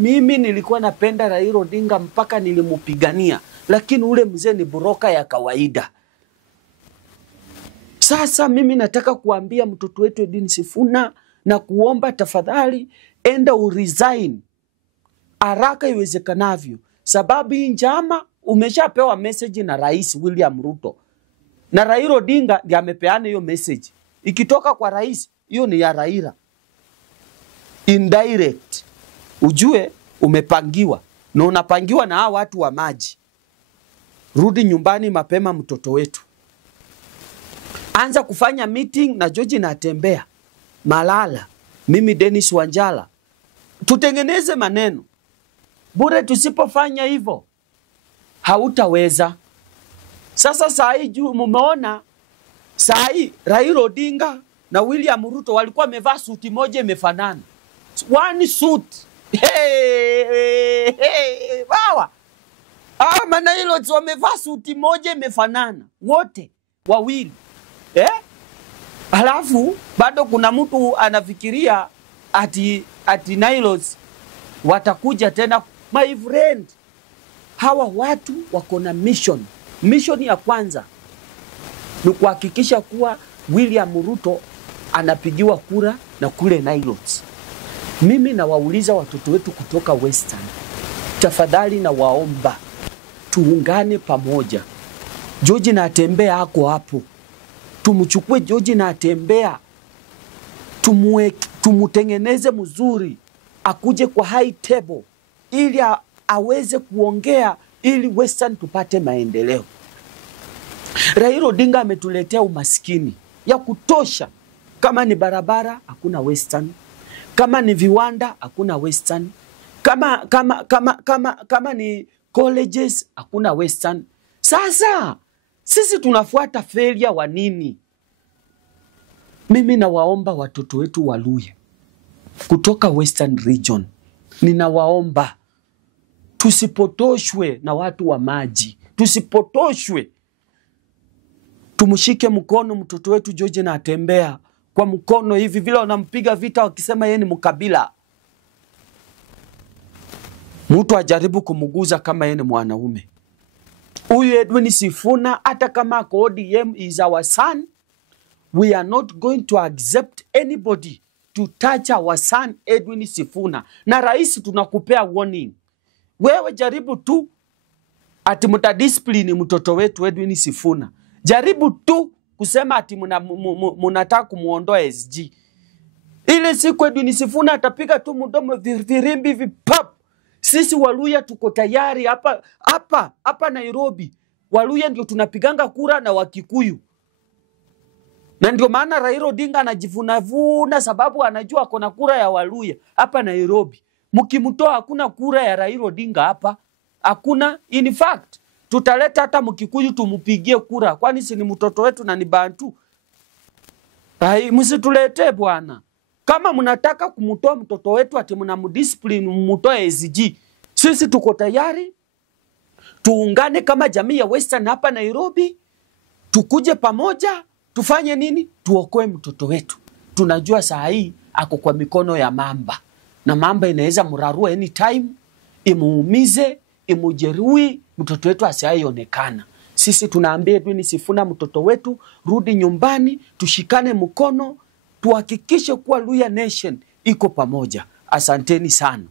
Mimi nilikuwa napenda Raila Odinga mpaka nilimupigania, lakini ule mzee ni buroka ya kawaida. Sasa mimi nataka kuambia mtoto wetu Edwin Sifuna na kuomba tafadhali enda uresign haraka iwezekanavyo, sababu hii njama umeshapewa message na Rais William Ruto. Na Raila Odinga ndiye amepeana hiyo message. Ikitoka kwa rais, hiyo ni ya Raila. Indirect. Ujue umepangiwa. Na unapangiwa na hao watu wa maji. Rudi nyumbani mapema mtoto wetu. Anza kufanya meeting na George Natembeya, Malala, mimi Dennis Wanjala. Tutengeneze maneno. Bure tusipofanya hivyo hautaweza. Sasa saa hii juu mumeona saa hii Raila Odinga na William Ruto walikuwa wamevaa suti moja imefanana. One suit. Bawa. Manailo wamevaa suti moja imefanana. Wote wawili. Halafu bado kuna mtu anafikiria ati Nilos watakuja tena. My friend, hawa watu wako na mission. Mission ya kwanza ni kuhakikisha kuwa William Ruto anapigiwa kura na kule Nilos. Mimi nawauliza watoto wetu kutoka Western, tafadhali na waomba tuungane pamoja. George Natembeya ako hapo. Tumuchukue George Natembeya, tumutengeneze mzuri, akuje kwa high table ili aweze kuongea ili Western tupate maendeleo. Raila Odinga ametuletea umaskini ya kutosha. Kama ni barabara hakuna Western, kama ni viwanda hakuna Western, kama ni colleges hakuna Western. Sasa sisi tunafuata failure wa nini? Mimi nawaomba watoto wetu Waluhya kutoka Western region, ninawaomba tusipotoshwe na watu wa maji, tusipotoshwe. Tumshike mkono mtoto wetu George Natembeya kwa mkono hivi vile wanampiga vita wakisema yeye ni mkabila. Mtu ajaribu kumuguza kama yeye ni mwanaume. Huyu Edwin Sifuna hata kama ODM is our son, we are not going to accept anybody to touch our son Edwin Sifuna. Na rais tunakupea warning. Wewe jaribu tu ati mtadiscipline mtoto wetu Edwin Sifuna. Jaribu tu kusema ati mnataka kumuondoa SG. Ile siku Edwin Sifuna atapiga tu mdomo virimbi vipap. Sisi Waluhya tuko tayari hapa Nairobi. Waluhya ndio tunapiganga kura na Wakikuyu. Na ndio maana Raila Odinga anajivuna sababu anajua kuna kura ya Waluhya hapa Nairobi. Mkimtoa hakuna kura ya Raila Odinga hapa. Hakuna. In fact, tutaleta hata Mkikuyu tumupigie kura. Kwani si ni mtoto wetu na ni Bantu? Msitulete bwana. Kama mnataka kumtoa mtoto wetu ati mnamdiscipline mmutoe SG, sisi tuko tayari. Tuungane kama jamii ya Western hapa Nairobi. Tukuje pamoja, tufanye nini? Tuokoe mtoto wetu. Tunajua saa hii ako kwa mikono ya mamba. Na mamba inaweza mrarua anytime, imuumize, imujeruhi, mtoto wetu asiaionekana. Sisi tunaambia Edwin Sifuna mtoto wetu, rudi nyumbani, tushikane mkono, tuhakikishe kuwa Luhya Nation iko pamoja. Asanteni sana.